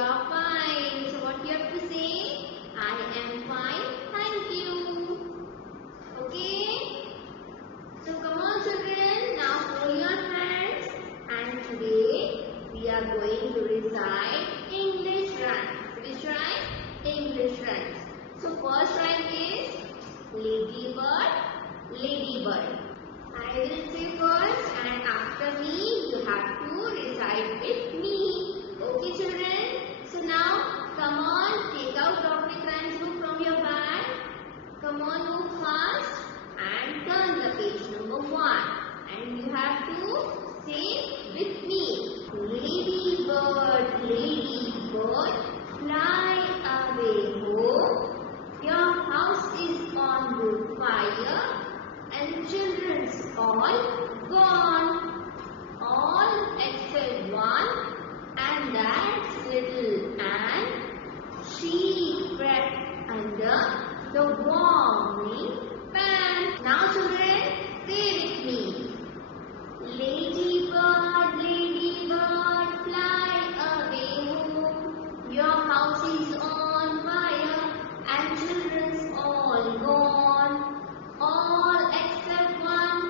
are fine. So what you have to say? I am fine. Thank you. Okay? So come on children. Now hold your hands. And today we are going to recite English rhymes. Which rhyme? English rhymes. So first rhyme is ladybird, ladybird. I will say first and after me you have to recite with me. Okay children? So now come on, take out Dr. Rhymes book from your bag. Come on, move fast and turn the page number 1. And you have to say with me. Ladybird, ladybird, fly away home. Your house is on the fire and children's all gone. All except one, and that's little Anne. She crept under the warming pan. Now children, say with me. Ladybird, ladybird, fly away home. Your house is on fire and children's all gone. All except one,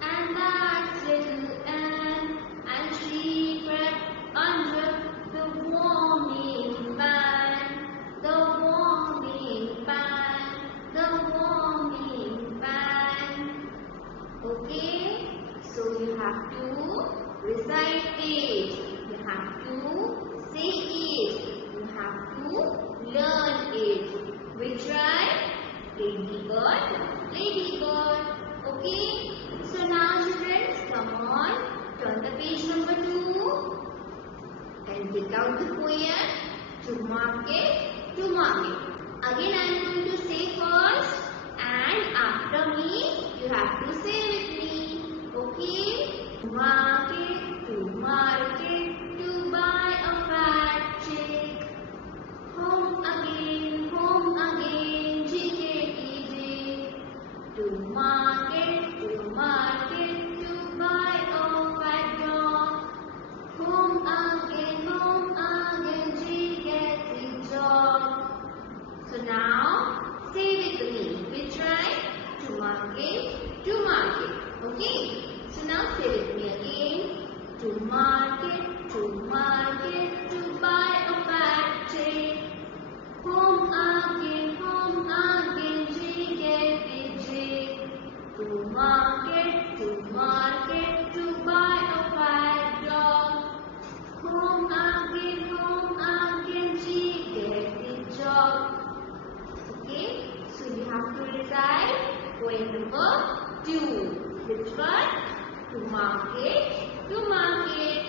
and that's little Anne. And she crept under the warming pan. The warming pan. The warming pan. Okay? So you have to recite it. You have to say it. You have to learn it. Which rhyme? Ladybird, ladybird. Okay? So now children, come on. Turn the page number 2. And take out the poem. To market, to market. Again I am going to say first. And after me, you have to say with me. Okay? To market, to buy a fat chick. Home again, jiggity. To market, to buy a fat dog. Home again, jiggity dog. So now, say with me. Which rhyme? To market, to market. Okay? So now say with me again. To market, to buy a fat chick. Home again, jiggity jig. To market, to buy a fat dog. Home again, jiggity jog. Okay, so you have to recite poem number 2. Which one? To market, to market.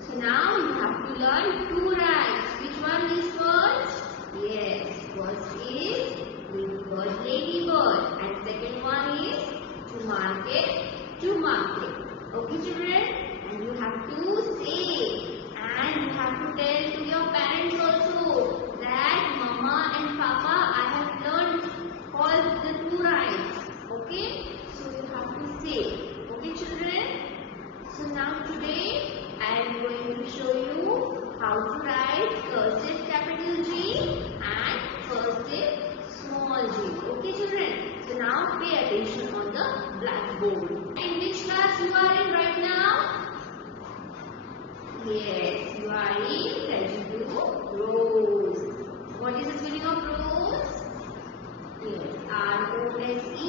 So now you have to learn 2 rhymes. Which one is first? Yes, first is ladybird, ladybird. And second one is to market, to market. Okay children? And you have to say. And you have to tell to your parents also that Mama and Papa, I have learned all the 2 rhymes. Okay? So you have to say. Okay children? So now today I am going to show you how to write cursive capital G and cursive small g. Okay children? So now pay attention on the blackboard. In which class you are in right now? Yes, you are in Residue Rose. What is the spelling of rose? Yes, R-O-S-E,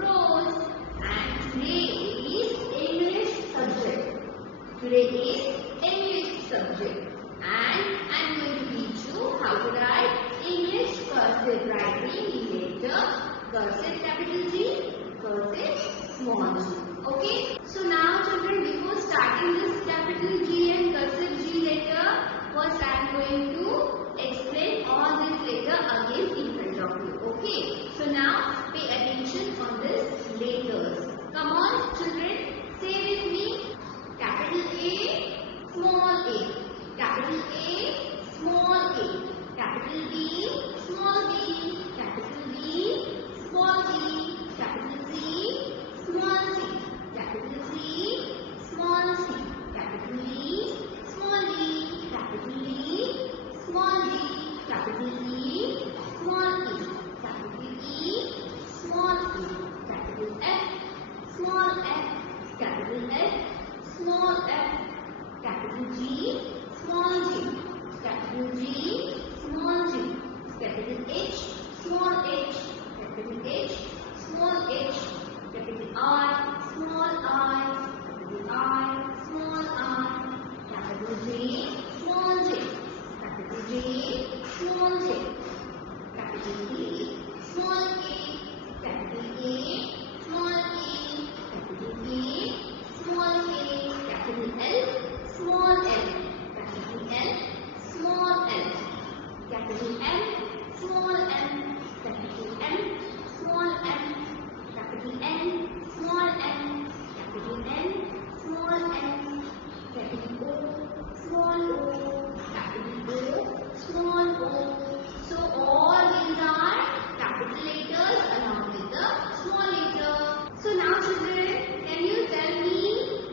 rose. And today is English subject. Today is English subject. And I am going to teach you how to write English cursive writing in letter cursive capital G, cursive small g. Okay? So now children, before starting this capital G and cursive G letter, first I am going to explain all this letter again in front of you. Okay? So now pay attention on this letters. Come on children, say with me. Capital A, small a. Capital A, small a. Capital B, small b. Capital B, small b. Capital C, small c. Capital C, small c. Capital G, small g. Capital G, small g. Capital H, small h. Capital H, small h. Capital I, small I. Capital I, small I. Capital J, small j. Capital J, small j. Capital K, small k. Capital A, small a. Capital K, small k. Capital L, small l. Capital L, small l. Capital M, small m. Capital M, small m. Capital N, small n. Capital N, small n. Capital O, small o. Capital O, small o. So all these are capital letters along with the small letter. So now children, can you tell me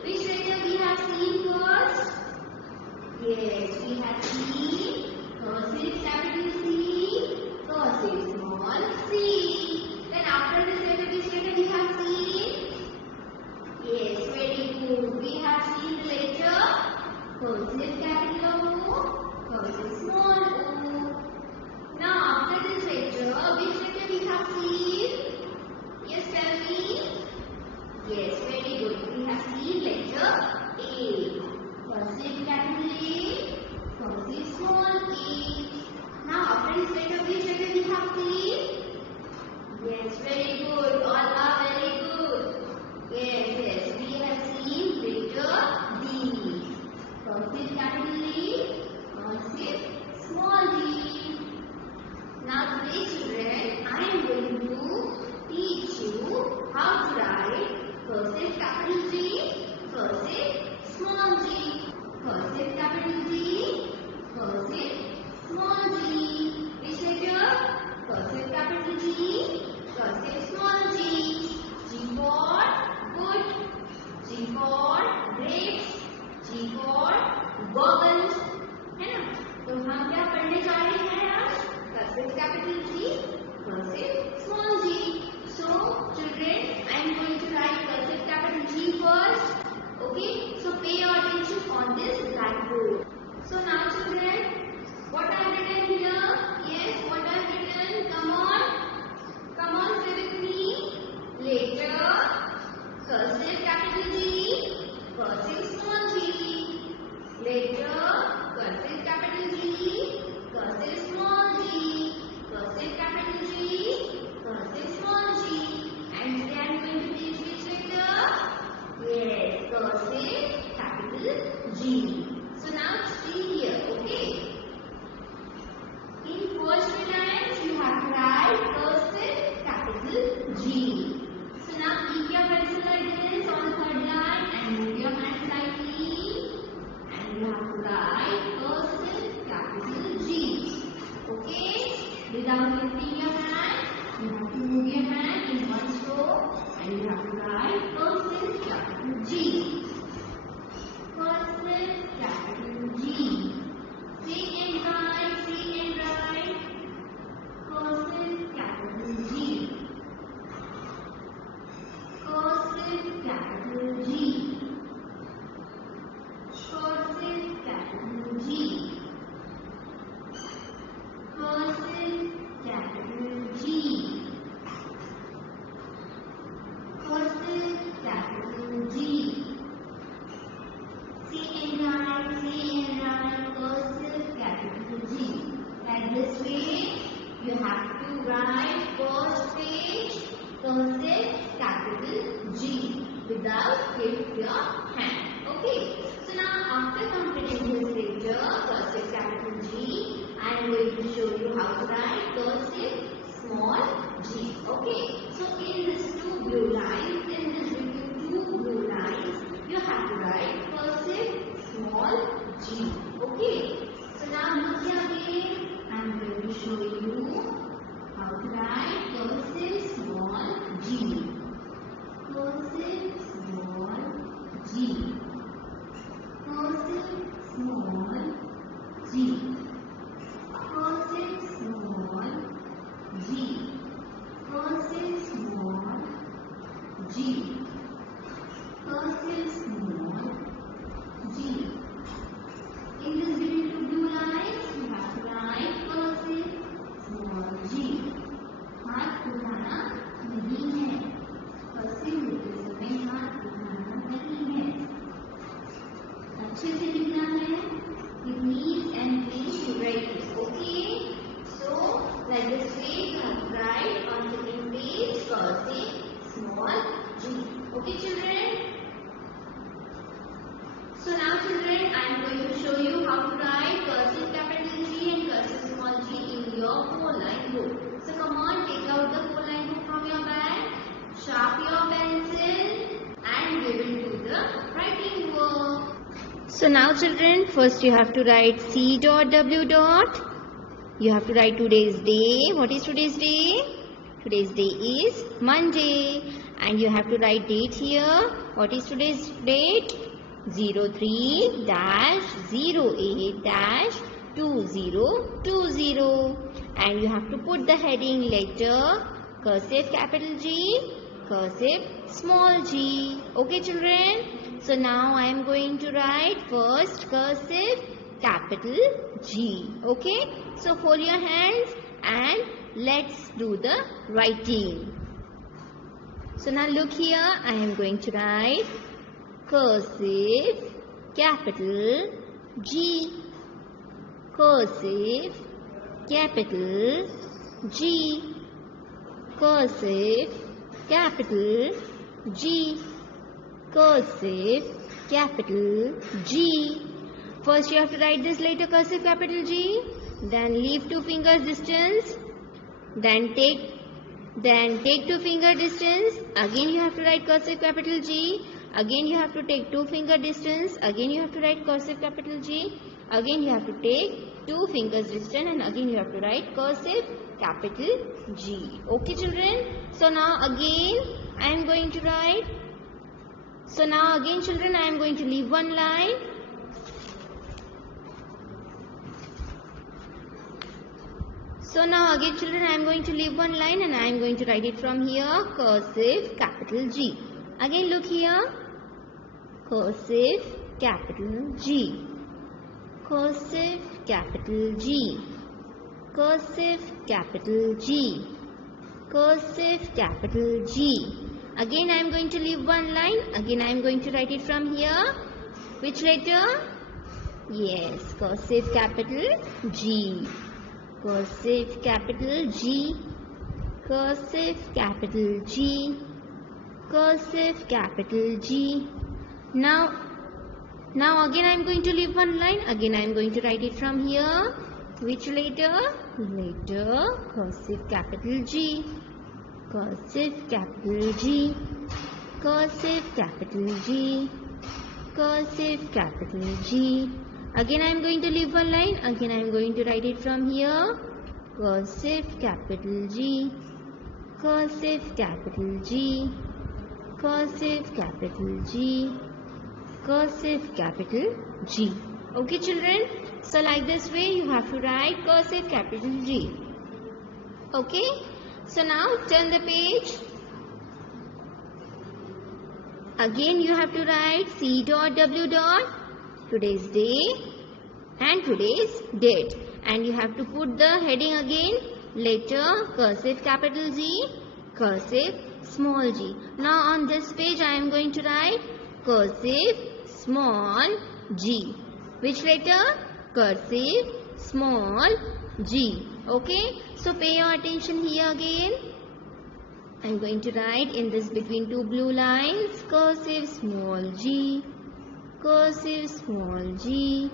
which letter we have seen first? Yes, we have seen cursive capital C, cursive small c. Then after this letter, which letter we have seen? Yes, very good. We have seen the letter cursive capital O, cursive small o. Now after this letter, which letter we have seen? Yes, tell me. Yes, very good. We have seen letter A. Cursive capital A, cursive small a. Now after this letter, which letter we have seen? Yes, very good. All are very good. Yes. We have seen letter D. Cursive capital A, cursive small d. Now today children, I am going to teach you how to write cursive capital G, cursive small g. Cursive capital G, cursive small g. Which letter? Cursive capital G, cursive small g. G for good, G for grapes, G for goggles. है ना? तो हम क्या पढ़ने जा रहे हैं आज? Cursive capital G, cursive small g. So children, I am going to write cursive capital G first. Okay, so pay your attention on this blackboard. So now children, what I have written here? Yes, what I have written? Come on, say with me. Letter, cursive capital G, cursive small g. Letter, cursive capital G, cursive small g. Cursive capital G, cursive small g. And today I am going to teach which letter? Yes, cursive capital G. So now see here, okay? In first three lines you have to write cursive capital G. So now keep your pencil like this on the third line and move your hand slightly. And you have to write cursive capital G. Okay? Without lifting your hand, you have to move your hand in one stroke and you have to write cursive capital G. Cursive capital G. Say and write, say and write. Cursive capital G. Cursive capital G. Cursive capital G. Cursive capital G. Cursive capital G. Say and write cursive capital G. Like this way, you have to write first page cursive capital G without lift your hand. Okay. So now after completing this letter cursive capital G, I am going to show you how to write cursive small g. Okay. So in these two blue lines, you have to write cursive small g. Okay. So now look here again. I am going to show you how to write cursive small g. Cursive small g. Cursive small g. Cursive small g. Cursive small g. Cursive small g. अच्छे से लिखना है. You need and please to write this. Okay. So like this way you have to write on second page cursive small g. Okay children. So now children, I am going to show you how to write cursive capital G and cursive small g in your 4-line book. So come on, take out the 4-line book from your bag, sharpen your pencil and we will do the writing work. So now children, first you have to write C dot W dot. You have to write today's day. What is today's day? Today's day is Monday. And you have to write date here. What is today's date? 03-08-2020. And you have to put the heading letter cursive capital G, cursive small g. Okay children? So now I am going to write first cursive capital G. Okay? So hold your hands and let's do the writing. So now look here, I am going to write cursive capital G, cursive capital G, cursive capital G, cursive capital G. First you have to write this letter cursive capital G, then leave 2 fingers distance, then take 2 finger distance, again you have to write cursive capital G, again you have to take 2 finger distance, again you have to write cursive capital G, again you have to take 2 fingers distance and again you have to write cursive capital G. Okay children? So now again I am going to write. So now again children I am going to leave one line. So now again children I am going to leave one line and I am going to write it from here cursive capital G. Again look here, cursive capital G, cursive capital G, cursive capital G, cursive capital G. Again I am going to leave one line, again I am going to write it from here. Which letter? Yes, cursive capital G, cursive capital G, cursive capital G, cursive capital G. Now again I am going to leave one line, again I am going to write it from here. Which letter? Letter cursive capital G, cursive capital G, cursive capital G, cursive capital G. Again I am going to leave one line, again I am going to write it from here. Cursive capital G, cursive capital G, cursive capital G, cursive capital G. Okay children? So like this way you have to write cursive capital G. Okay? So now turn the page. Again you have to write C dot W dot, today's day and today's date. And you have to put the heading again, letter cursive capital G, cursive small g. Now on this page I am going to write cursive small g. Which letter? Cursive small g. Okay? So pay your attention here again. I am going to write in this between 2 blue lines cursive small g, cursive small g,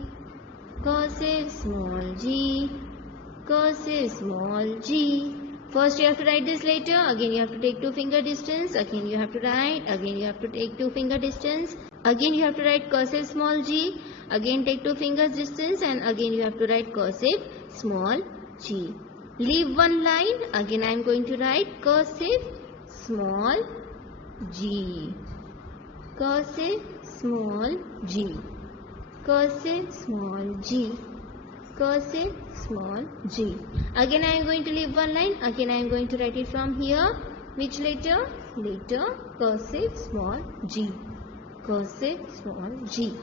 cursive small g, cursive small g. First you have to write this letter, again you have to take 2 finger distance, again you have to write, again you have to take 2 finger distance, again you have to write cursive small g, again take 2 fingers distance and again you have to write cursive small g. Leave one line, again I am going to write cursive small g, cursive small g, cursive small g, cursive small g. Again I am going to leave one line, again I am going to write it from here. Which letter? Letter cursive small g, cursive small g,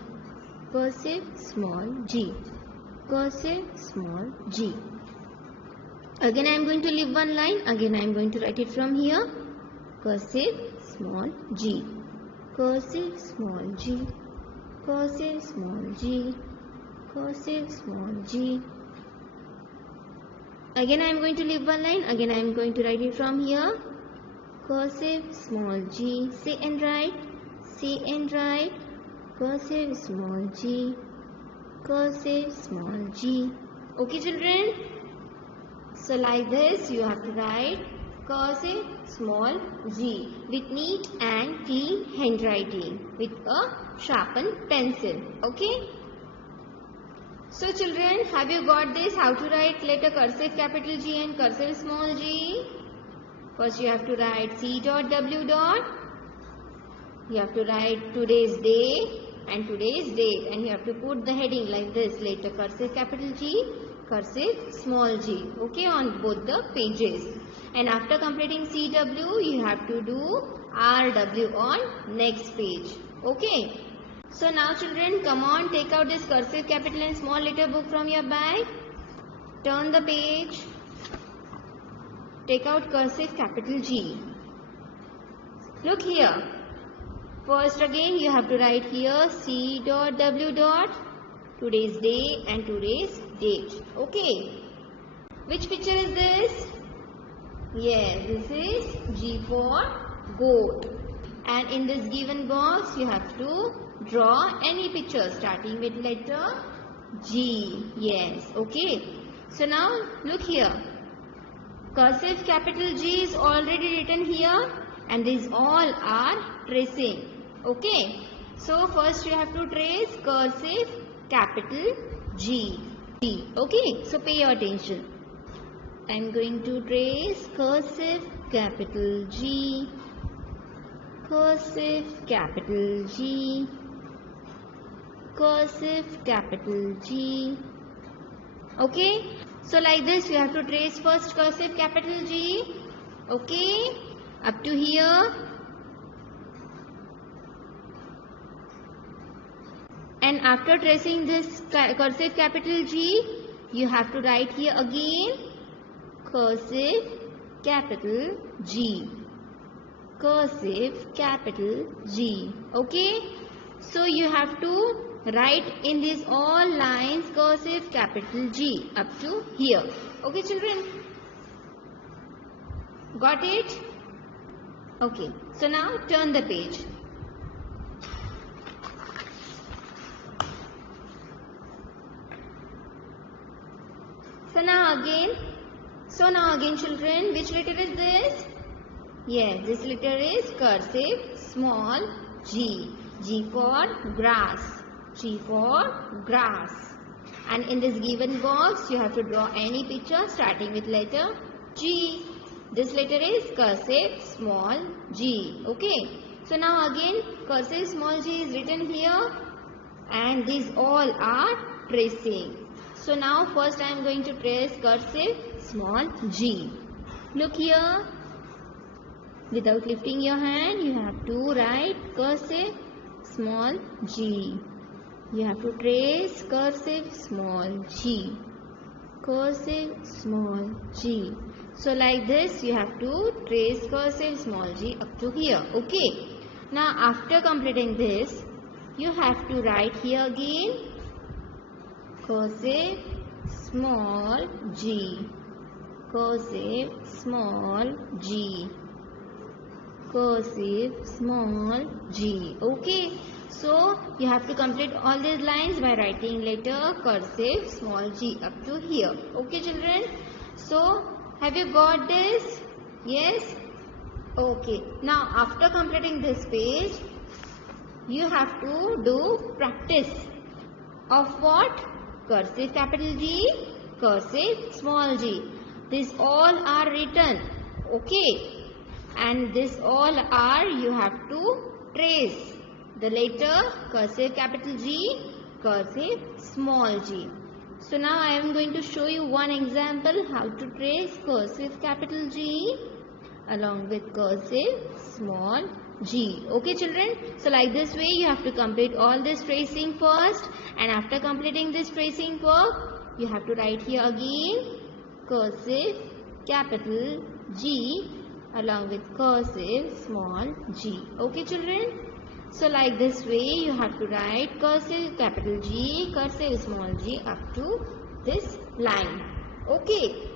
cursive small g, cursive small g. Again I am going to leave one line, again I am going to write it from here. Cursive small g, cursive small g, cursive small g, cursive small g. Again I am going to leave one line. Again I am going to write it from here. Cursive small g. Say and write. Say and write. Cursive small g, cursive small g. Okay children? So like this you have to write cursive small g with neat and clean handwriting with a sharpened pencil. Okay? So children, have you got this? How to write letter cursive capital G and cursive small g? First you have to write C dot W dot. You have to write today's day and today's date, and you have to put the heading like this, letter cursive capital G, cursive small g, okay, on both the pages. And after completing CW, you have to do RW on next page. Okay. So now children, come on, take out this cursive capital and small letter book from your bag. Turn the page. Take out cursive capital G. Look here. First again you have to write here C dot W dot, today's day and today's date. Okay. Which picture is this? Yes, this is G for goat. And in this given box you have to draw any picture starting with letter G. Yes. Okay. So now look here. Cursive capital G is already written here and these all are tracing. Okay, so first you have to trace cursive capital G. Okay, so pay your attention. I am going to trace cursive capital G, cursive capital G, cursive capital G. Okay, so like this you have to trace first cursive capital G. Okay, up to here. And after tracing this cursive capital G, you have to write here again cursive capital G, cursive capital G. Okay, so you have to write in these all lines cursive capital G up to here. Okay children, got it? Okay, so now turn the page. So now again children, which letter is this? Yes, this letter is cursive small g. G for grass. G for grass. And in this given box, you have to draw any picture starting with letter G. This letter is cursive small g. Okay. So now again, cursive small g is written here and these all are tracing. So now first I am going to trace cursive small g. Look here. Without lifting your hand, you have to write cursive small g. You have to trace cursive small g. Cursive small g. So like this you have to trace cursive small g up to here. Okay. Now after completing this, you have to write here again cursive small g, cursive small g, cursive small g. Okay, so you have to complete all these lines by writing letter cursive small g up to here. Okay children, so have you got this? Yes? Okay, now after completing this page, you have to do practice of what? Cursive capital G, cursive small g. These all are written. Okay. And this all are, you have to trace the letter cursive capital G, cursive small g. So now I am going to show you one example how to trace cursive capital G along with cursive small g. Okay children, so like this way you have to complete all this tracing first, and after completing this tracing work you have to write here again cursive capital G along with cursive small g. Okay children, So like this way you have to write cursive capital G, cursive small g up to this line. Okay.